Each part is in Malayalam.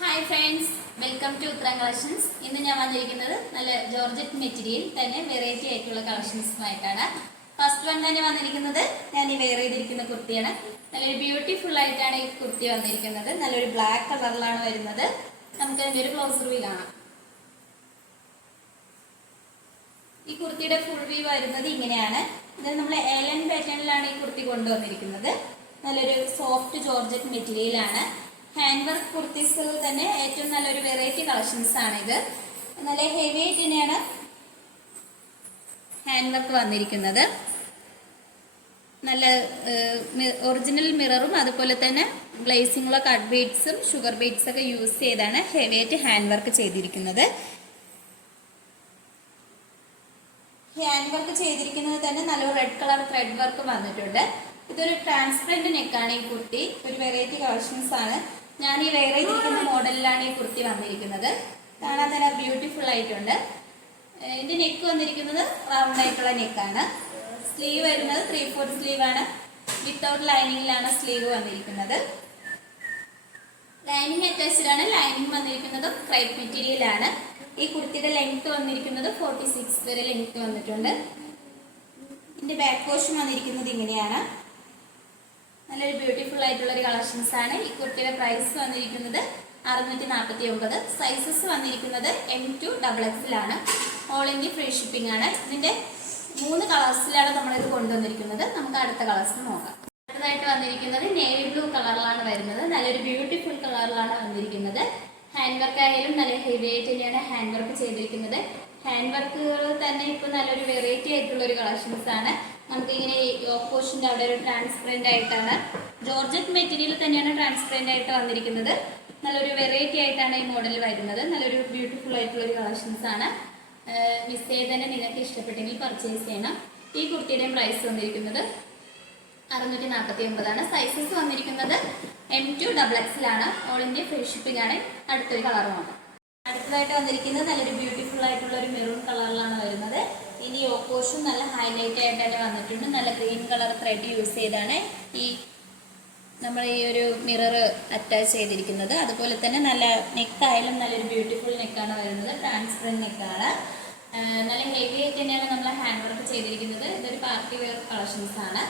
ഹായ് ഫ്രണ്ട്സ്, വെൽക്കം ടു ഉത്തരം കളക്ഷൻസ്. ഇന്ന് ഞാൻ വന്നിരിക്കുന്നത് നല്ല ജോർജറ്റ് മെറ്റീരിയൽ തന്നെ വെറൈറ്റി ആയിട്ടുള്ള കളക്ഷൻസുമായിട്ടാണ്. ഫസ്റ്റ് വൺ തന്നെ വന്നിരിക്കുന്നത് ഞാൻ ഈ വെയർ ചെയ്തിരിക്കുന്ന കുർത്തിയാണ്. നല്ലൊരു ബ്യൂട്ടിഫുൾ ആയിട്ടാണ് ഈ കുർത്തി വന്നിരിക്കുന്നത്. നല്ലൊരു ബ്ലാക്ക് കളറിലാണ് വരുന്നത്. നമുക്ക് അതിൻ്റെ ഒരു ക്ലോസ് റിവ്യൂ കാണാം. ഈ കുർത്തിയുടെ ഫുൾ വ്യൂ വരുന്നത് ഇങ്ങനെയാണ്. ഇത് നമ്മൾ ഏലൻ പാറ്റേണിലാണ് ഈ കുർത്തി കൊണ്ടുവന്നിരിക്കുന്നത്. നല്ലൊരു സോഫ്റ്റ് ജോർജറ്റ് മെറ്റീരിയലാണ്. ഹാൻഡ് വർക്ക് കുർത്തീസ് തന്നെ ഏറ്റവും നല്ലൊരു വെറൈറ്റി കളക്ഷൻസ് ആണ് ഇത്. നല്ല ഹെവി ആയിട്ട് തന്നെയാണ് ഹാൻഡ് വർക്ക് വന്നിരിക്കുന്നത്. നല്ല ഒറിജിനൽ മിററും അതുപോലെ തന്നെ ഗ്ലേസിങ്ങുള്ള കട്ട് ബീഡ്സും ഷുഗർ ബീഡ്സ് ഒക്കെ യൂസ് ചെയ്താണ് ഹെവി ആയിട്ട് ഹാൻഡ് വർക്ക് ചെയ്തിരിക്കുന്നത്. ഹാൻഡ് വർക്ക് ചെയ്തിരിക്കുന്നത് തന്നെ നല്ല റെഡ് കളർ ത്രെഡ് വർക്ക് വന്നിട്ടുണ്ട്. ഇതൊരു ട്രാൻസ്പെറന്റ് നെക്കാണ് ഈ കുർത്തി. ഒരു വെറൈറ്റി കളക്ഷൻസ് ആണ്. ഞാൻ ഈ വെയർ ചെയ്തിരിക്കുന്ന മോഡലിലാണ് ഈ കുർത്തി വന്നിരിക്കുന്നത്. കാണാൻ തന്നെ ബ്യൂട്ടിഫുൾ ആയിട്ടുണ്ട്. ഇതിന്റെ നെക്ക് വന്നിരിക്കുന്നത് റൗണ്ട് ആയിട്ടുള്ള നെക്കാണ്. സ്ലീവ് വരുന്നത് 3/4 സ്ലീവ് ആണ്. വിത്തൗട്ട് ലൈനിങ്ങിലാണ് സ്ലീവ് വന്നിരിക്കുന്നത്. ലൈനിങ് അറ്റാച്ച്ഡ് ആണ്. ലൈനിങ് വന്നിരിക്കുന്നത് ക്രേപ്പ് മെറ്റീരിയൽ ആണ്. ഈ കുർത്തിയുടെ ലെങ്ത് വന്നിരിക്കുന്നത് 46 വരെ ലെങ്ത് വന്നിട്ടുണ്ട്. ഇതിന്റെ ബാക്ക് പോർഷൻ വന്നിരിക്കുന്നത് ഇങ്ങനെയാണ്. നല്ലൊരു ബ്യൂട്ടിഫുൾ ആയിട്ടുള്ള ഒരു കളക്ഷൻസ് ആണ്. ഈ കുർത്തിയുടെ പ്രൈസ് വന്നിരിക്കുന്നത് 649. സൈസസ് വന്നിരിക്കുന്നത് M2 XXL ആണ്. ഓൾ ഇന്ത്യ ഫ്രീ ഷിപ്പിംഗ് ആണ്. ഇതിന്റെ 3 കളേഴ്സിലാണ് നമ്മളിത് കൊണ്ടുവന്നിരിക്കുന്നത്. നമുക്ക് അടുത്ത കളേഴ്സ് നോക്കാം. അടുത്തതായിട്ട് വന്നിരിക്കുന്നത് നേവി ബ്ലൂ കളറിലാണ് വരുന്നത്. നല്ലൊരു ബ്യൂട്ടിഫുൾ കളറിലാണ് വന്നിരിക്കുന്നത്. ഹാൻഡ് വർക്ക് ആയാലും നല്ല ഹെവി ആയിട്ട് തന്നെയാണ് ഹാൻഡ് വർക്ക് ചെയ്തിരിക്കുന്നത്. ഹാൻഡ് വർക്കുകൾ തന്നെ ഇപ്പോൾ നല്ലൊരു വെറൈറ്റി ആയിട്ടുള്ള ഒരു കളക്ഷൻസ് ആണ്. നമുക്ക് ഇങ്ങനെ യോക്ക് പോർഷൻ്റെ അവിടെ ഒരു ട്രാൻസ്പെറൻ്റ് ആയിട്ടാണ് ജോർജറ്റ് മെറ്റീരിയൽ തന്നെയാണ് ട്രാൻസ്പെറൻ്റ് ആയിട്ട് വന്നിരിക്കുന്നത്. നല്ലൊരു വെറൈറ്റി ആയിട്ടാണ് ഈ മോഡൽ വരുന്നത്. നല്ലൊരു ബ്യൂട്ടിഫുൾ ആയിട്ടുള്ള ഒരു കളക്ഷൻസ് ആണ്. മിസ് ചെയ്ത് തന്നെ നിങ്ങൾക്ക് ഇഷ്ടപ്പെട്ടെങ്കിൽ പർച്ചേസ് ചെയ്യണം. ഈ കുർത്തിയുടെയും പ്രൈസ് വന്നിരിക്കുന്നത് 649 ആണ്. സൈസസ് വന്നിരിക്കുന്നത് M2 XXL ആണ്. ഓൾ ഇന്ത്യ ഫ്രീ ഷിപ്പിംഗ് ആണ്. അടുത്തൊരു കളറുമാണ്. അടുത്തതായിട്ട് വന്നിരിക്കുന്നത് നല്ലൊരു ബ്യൂട്ടിഫുൾ ആയിട്ടുള്ള ഒരു മെറൂൺ കളറിലാണ് വരുന്നത്. ഇനി ഓപ്പോഷൻ നല്ല ഹൈലൈറ്റ് ആയിട്ട് തന്നെ വന്നിട്ടുണ്ട്. നല്ല ഗ്രീൻ കളർ ത്രെഡ് യൂസ് ചെയ്താണ് നമ്മൾ ഈ ഒരു മിറർ അറ്റാച്ച് ചെയ്തിരിക്കുന്നത്. അതുപോലെ തന്നെ നല്ല നെക്കായാലും നല്ലൊരു ബ്യൂട്ടിഫുൾ നെക്കാണ് വരുന്നത്. ട്രാൻസ്പെറൻറ്റ് നെക്കാണ്. നല്ല ഹെവി ആയിട്ട് തന്നെയാണ് നമ്മൾ ഹാൻഡ് വർക്ക് ചെയ്തിരിക്കുന്നത്. ഇതൊരു പാർട്ടി വെയർ കളക്ഷൻസ് ആണ്.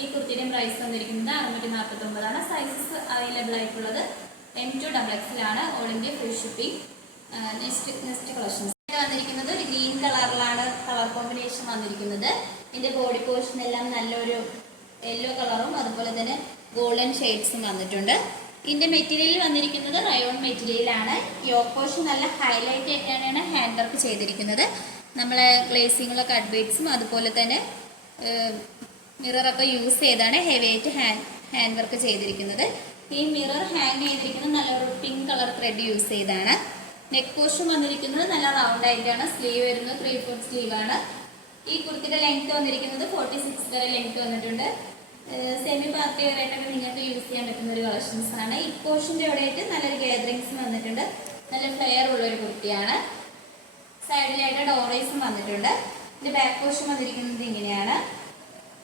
ഈ കുർത്തിയുടെ പ്രൈസ് വന്നിരിക്കുന്നത് 649 ആണ്. സൈസസ് അവൈലബിൾ ആയിട്ടുള്ളത് M2 XXL ആണ്. All India free shipping. Next collections വന്നിരിക്കുന്നത് ഒരു ഗ്രീൻ കളറിലാണ് കളർ കോമ്പിനേഷൻ വന്നിരിക്കുന്നത്. ഇതിന്റെ ബോഡി പോർഷൻ എല്ലാം നല്ലൊരു യെല്ലോ കളറും അതുപോലെ തന്നെ ഗോൾഡൻ ഷെയ്ഡ്സും വന്നിട്ടുണ്ട്. ഇതിന്റെ മെറ്റീരിയൽ വന്നിരിക്കുന്നത് റയോൺ മെറ്റീരിയലാണ്. യോക്ക് പോർഷൻ നല്ല ഹൈലൈറ്റ് ആയിട്ടാണ് ഹാൻഡ് വർക്ക് ചെയ്തിരിക്കുന്നത്. നമ്മളെ ഗ്ലേസിങ്ങുള്ള കട്ട് ബീഡ്സും അതുപോലെ തന്നെ മിററൊക്കെ യൂസ് ചെയ്താണ് ഹെവി ആയിട്ട് ഹാൻഡ് വർക്ക് ചെയ്തിരിക്കുന്നത്. ഈ മിറർ ഹാങ് ചെയ്തിരിക്കുന്നത് നല്ലൊരു പിങ്ക് കളർ ത്രെഡ് യൂസ് ചെയ്താണ്. നെക്ക് പോർഷൻ വന്നിരിക്കുന്നത് നല്ല റൗണ്ട് ആയിട്ടാണ്. സ്ലീവ് വരുന്നത് 3/4 സ്ലീവ് ആണ്. ഈ കുർത്തിയുടെ ലെങ്ത് വന്നിരിക്കുന്നത് 46 വരെ ലെങ്ത് വന്നിട്ടുണ്ട്. സെമി പാർട്ടി വെയർ ആയിട്ടൊക്കെ നിങ്ങൾക്ക് യൂസ് ചെയ്യാൻ പറ്റുന്ന ഒരു കളക്ഷൻസ് ആണ്. ഈ പോർഷൻ്റെ അവിടെയായിട്ട് നല്ലൊരു ഗാദറിങ്സ് വന്നിട്ടുണ്ട്. നല്ല ഫ്ലെയർ ഉള്ളൊരു കുർത്തിയാണ്. സൈഡിലായിട്ട് ഡോറേസും വന്നിട്ടുണ്ട്. ഇതിന്റെ ബാക്ക് പോർഷൻ വന്നിരിക്കുന്നത് ഇങ്ങനെയാണ്.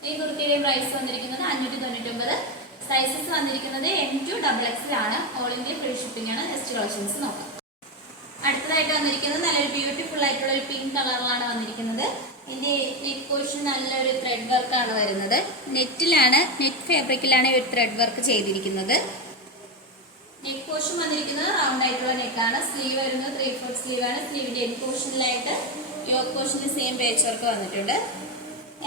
ഈ കുർത്തിയുടെ പ്രൈസ് വന്നിരിക്കുന്നത് 599. സൈസസ് വന്നിരിക്കുന്നത് M2 XXL ആണ്. ഓൾ ഇന്ത്യ ഫ്രീ ഷിപ്പിംഗ് ആണ്. നെക്സ്റ്റ് കളക്ഷൻസ് നോക്കാം. അടുത്തതായിട്ട് വന്നിരിക്കുന്നത് നല്ലൊരു ബ്യൂട്ടിഫുൾ ആയിട്ടുള്ള ഒരു പിങ്ക് കളറിലാണ് വന്നിരിക്കുന്നത്. ഇതിന്റെ നെക്ക് പോർഷൻ നല്ലൊരു ത്രെഡ് വർക്കാണ് വരുന്നത്. നെറ്റ് ഫാബ്രിക്കിലാണ് ഒരു ത്രെഡ് വർക്ക് ചെയ്തിരിക്കുന്നത്. നെക്ക് പോർഷൻ വന്നിരിക്കുന്നത് റൗണ്ട് ആയിട്ടുള്ള നെക്കാണ്. സ്ലീവ് വരുന്നത് 3/4 സ്ലീവ് ആണ്. സ്ലീവിന്റെ എൻഡ് പോർഷനിലായിട്ട് യോക്ക് പോർഷനിൽ സെയിം പേച്ച് വർക്ക് വന്നിട്ടുണ്ട്.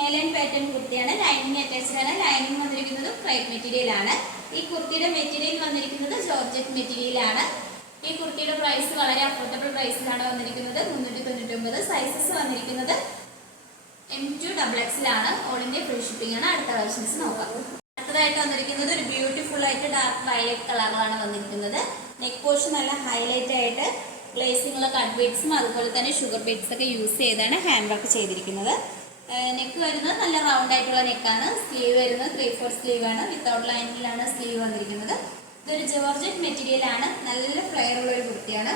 ഏലൻ പാറ്റേൺ കുർത്തിയാണ്. ലൈനിങ് അറ്റാച്ച്ഡ് ആണ്. ലൈനിങ് വന്നിരിക്കുന്നത് ക്രേപ്പ് മെറ്റീരിയൽ ആണ്. ഈ കുർത്തിയുടെ മെറ്റീരിയൽ വന്നിരിക്കുന്നത് ജോർജറ്റ് മെറ്റീരിയൽ ആണ്. ഈ കുർത്തിയുടെ പ്രൈസ് വളരെ അഫോർഡബിൾ പ്രൈസിലാണ് വന്നിരിക്കുന്നത്. 399. സൈസസ് വന്നിരിക്കുന്നത് M2 XXL ആണ്. ഓൾ ഇന്ത്യ ഫ്രീ ഷിപ്പിംഗ് ആണ്. അടുത്ത കളക്ഷൻസ് നോക്കാം. അടുത്തതായിട്ട് വന്നിരിക്കുന്നത് ഒരു ബ്യൂട്ടിഫുൾ ആയിട്ട് ഡാർക്ക് വയലറ്റ് കളറിലാണ് വന്നിരിക്കുന്നത്. നെക്ക് പോർഷൻ നല്ല ഹൈലൈറ്റ് ആയിട്ട് ഗ്ലേസിങ്ങുള്ള കട്ട് ബീഡ്സും അതുപോലെ തന്നെ ഷുഗർ ബീഡ്സ് ഒക്കെ യൂസ് ചെയ്താണ് ഹാൻഡ് വർക്ക് ചെയ്തിരിക്കുന്നത്. നെക്ക് വരുന്നത് നല്ല റൗണ്ട് ആയിട്ടുള്ള നെക്കാണ്. സ്ലീവ് വരുന്നത് 3/4 സ്ലീവ് ആണ്. വിത്തൗട്ട് ലൈനിങ്ങിലാണ് സ്ലീവ് വന്നിരിക്കുന്നത്. ഇതൊരു ജോർജറ്റ് മെറ്റീരിയൽ ആണ്. നല്ല ഫ്ലെയർ ഉള്ള ഒരു കുർത്തിയാണ്.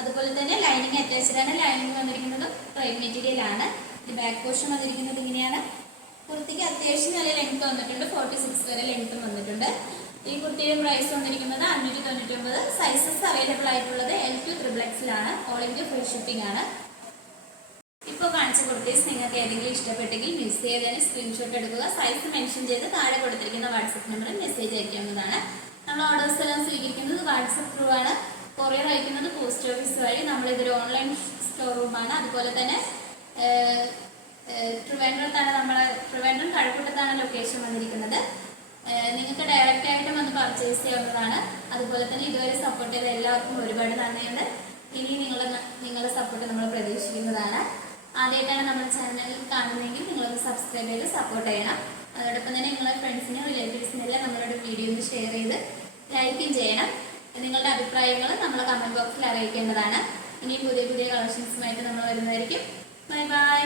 അതുപോലെ തന്നെ ലൈനിങ് അറ്റാച്ച്ഡ് ആണ്. ലൈനിങ് വന്നിരിക്കുന്നത് ക്രേപ്പ് മെറ്റീരിയൽ ആണ്. ഇത് ബാക്ക് പോർഷൻ വന്നിരിക്കുന്നത് ഇങ്ങനെയാണ്. കുർത്തിക്ക് അത്യാവശ്യം നല്ല ലെങ്ത് വന്നിട്ടുണ്ട്. 46 വരെ ലെങ്ത്തും വന്നിട്ടുണ്ട്. ഈ കുർത്തിയുടെ പ്രൈസ് വന്നിരിക്കുന്നത് 599. സൈസസ് അവൈലബിൾ ആയിട്ടുള്ളത് L2 XXXലാണ്. ഓൾ ഇന്ത്യ ഫ്രീ ഷിപ്പിംഗ് ആണ്. ഇപ്പോൾ കാണിച്ച കുർത്തീസ് നിങ്ങൾക്ക് ഏതെങ്കിലും ഇഷ്ടപ്പെട്ടെങ്കിൽ മിസ് ചെയ്തതിന് സ്ക്രീൻഷോട്ട് എടുക്കുക. സൈസ് മെൻഷൻ ചെയ്ത് താഴെ കൊടുത്തിരിക്കുന്ന വാട്സപ്പ് നമ്പറിൽ മെസ്സേജ് അയക്കാവുന്നതാണ്. നമ്മൾ ഓർഡേഴ്സ് എല്ലാം സ്വീകരിക്കുന്നത് വാട്സപ്പ് ത്രൂ ആണ്. കൊറിയർ അയക്കുന്നത് പോസ്റ്റ് ഓഫീസ് വഴി. നമ്മളിതൊരു ഓൺലൈൻ സ്റ്റോർ റൂമാണ്. അതുപോലെ തന്നെ ട്രിവാൻഡ്രം കഴക്കൂട്ടത്താണ് ലൊക്കേഷൻ വന്നിരിക്കുന്നത്. നിങ്ങൾക്ക് ഡയറക്റ്റ് ആയിട്ടും വന്ന് പർച്ചേസ് ചെയ്യാവുന്നതാണ്. അതുപോലെ തന്നെ ഇതുവരെ സപ്പോർട്ട് ചെയ്ത എല്ലാവർക്കും ഒരുപാട് നന്ദിയുണ്ട്. ഇനി നിങ്ങളുടെ സപ്പോർട്ട് നമ്മൾ പ്രതീക്ഷിക്കുന്നതാണ്. ആദ്യമായിട്ടാണ് നമ്മുടെ ചാനൽ കാണുന്നതെങ്കിൽ നിങ്ങളൊന്ന് സബ്സ്ക്രൈബ് ചെയ്ത് സപ്പോർട്ട് ചെയ്യണം. അതോടൊപ്പം തന്നെ നിങ്ങളുടെ ഫ്രണ്ട്സിനും റിലേറ്റീവ്സിനും എല്ലാം നമ്മളുടെ വീഡിയോ ഒന്ന് ഷെയർ ചെയ്ത് ലൈക്കും ചെയ്യണം. നിങ്ങളുടെ അഭിപ്രായങ്ങൾ നമ്മളെ കമന്റ് ബോക്സിൽ അറിയിക്കേണ്ടതാണ്. ഇനിയും പുതിയ പുതിയ കളക്ഷൻസുമായിട്ട് നമ്മൾ വരുന്നതായിരിക്കും. Bye bye.